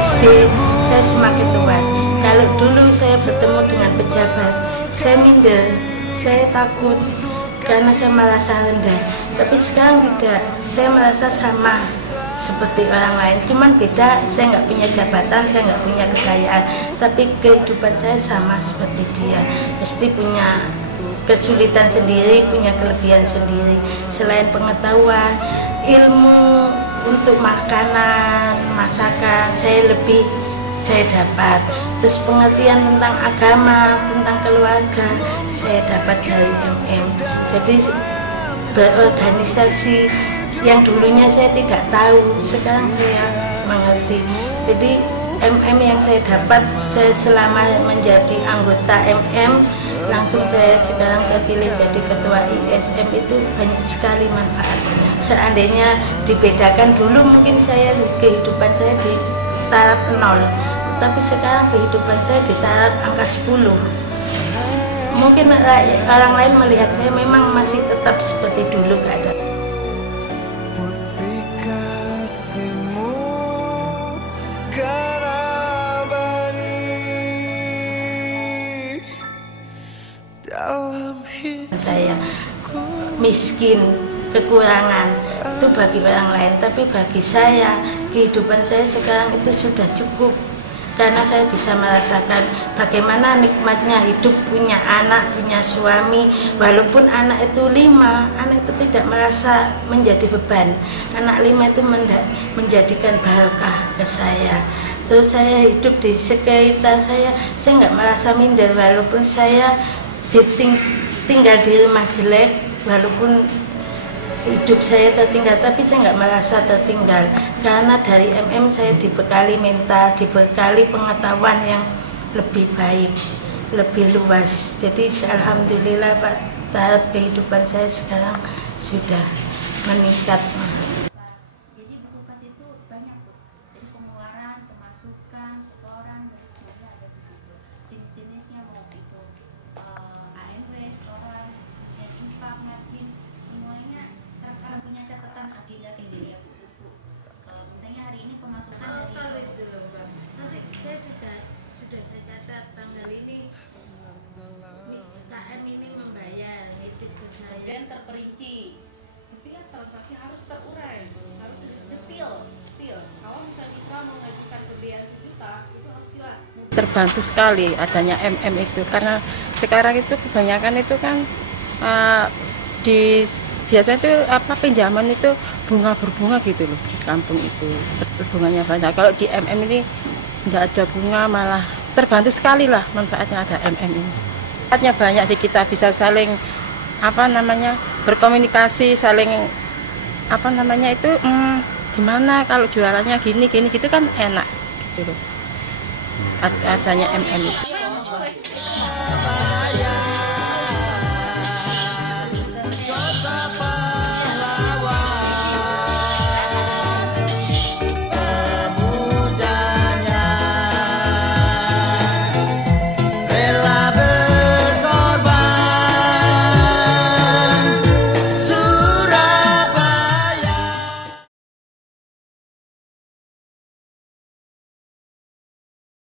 SD saya semakin luas. Kalau dulu saya bertemu dengan pejabat, saya minder, saya takut karena saya merasa rendah. Tapi sekarang tidak, saya merasa sama seperti orang lain. Cuman beda, saya nggak punya jabatan, saya nggak punya kekayaan, tapi kehidupan saya sama seperti dia. Mesti punya kesulitan sendiri, punya kelebihan sendiri. Selain pengetahuan, ilmu untuk makanan, masakan, saya dapat. Terus pengertian tentang agama, tentang keluarga, saya dapat dari MM. Jadi berorganisasi yang dulunya saya tidak tahu, sekarang saya mengerti. Jadi MM yang saya dapat, saya selama menjadi anggota MM, langsung saya sekarang terpilih jadi ketua ISM, itu banyak sekali manfaatnya. Seandainya dibedakan, dulu mungkin saya kehidupan saya di taraf 0, tapi sekarang kehidupan saya di taraf angka 10. Mungkin orang lain melihat saya memang masih tetap seperti dulu keadaan. Saya miskin, kekurangan itu bagi orang lain, tapi bagi saya kehidupan saya sekarang itu sudah cukup, karena saya bisa merasakan bagaimana nikmatnya hidup, punya anak, punya suami. Walaupun anak itu 5, anak itu tidak merasa menjadi beban. Anak 5 itu menjadikan barokah ke saya. Terus saya hidup di sekitar saya nggak merasa minder, walaupun saya tinggal di rumah jelek, walaupun hidup saya tertinggal, tapi saya nggak merasa tertinggal, karena dari MM saya dibekali mental, dibekali pengetahuan yang lebih baik, lebih luas. Jadi alhamdulillah Pak, tahap kehidupan saya sekarang sudah meningkat. Jadi buku kas itu banyak tuh, dari pengeluaran, pemasukan, setoran, dan semuanya ada di situ. Jenis-jenisnya mau itu AMW, setoran, net infak, margin, semuanya terkadang punya catatan agenda kayak buku. Misalnya hari ini pemasukan dari itu loh Pak. Nanti saya sudah saya catat tanggal ini KM ini membayar itu ke saya. Dan terperinci, setiap transaksi harus terurai, harus detail. Kalau misalnya kita mengajukan pembiayaan 1 juta, itu harus jelas. Terbantu sekali adanya MM itu, karena sekarang itu kebanyakan itu kan biasanya itu pinjaman itu bunga berbunga gitu loh, di kampung itu bunganya banyak. Kalau di MM ini nggak ada bunga, malah terbantu sekali lah manfaatnya ada MM ini. Manfaatnya banyak, di kita bisa saling berkomunikasi, saling itu gimana kalau jualannya gini gitu kan enak gitu loh, adanya MM itu.